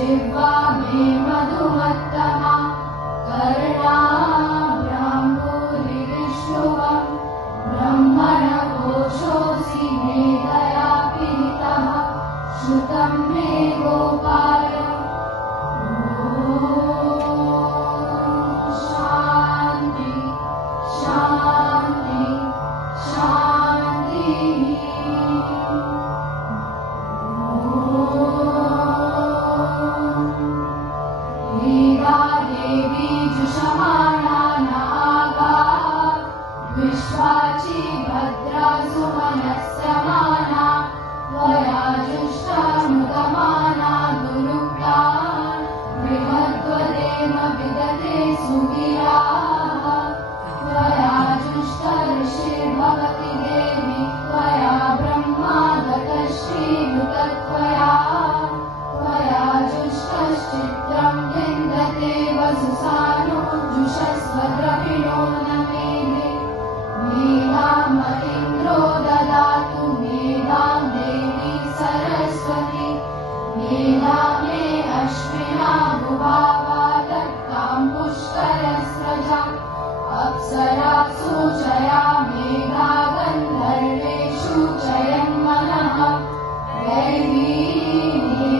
जिह्वा मे मधुमत्तमा कर्णाभ्याम्बुधि विष्णुवं ब्रह्मणघोषोऽसि मेधया पीतः श्रुतं मे गोपाल। शान्ति शान्ति शान्तिः। देवी जुषमाणा नागा विश्वाची भद्रा सुमनस्यमाना त्वया जुष्टानुगमाना दुरुक्ता बृहद्वदेम विदते सुवीराः त्वया जुष्टऋषिर्भवति देवी त्वया ब्रह्मा गतश्रीयुतत्वया त्वया जुष्टश्चित्रं विन्दते वसुसानो जुषस्वद्रविणो न मेधे मेधाम इन्द्रो ददातु मेधां देवी सरस्वती मेधा मे अश्विना भुभावा दत्तां पुष्करस्रजा अप्सरासु चया मेधा गन्धर्वेषु चयन्मनः दैवी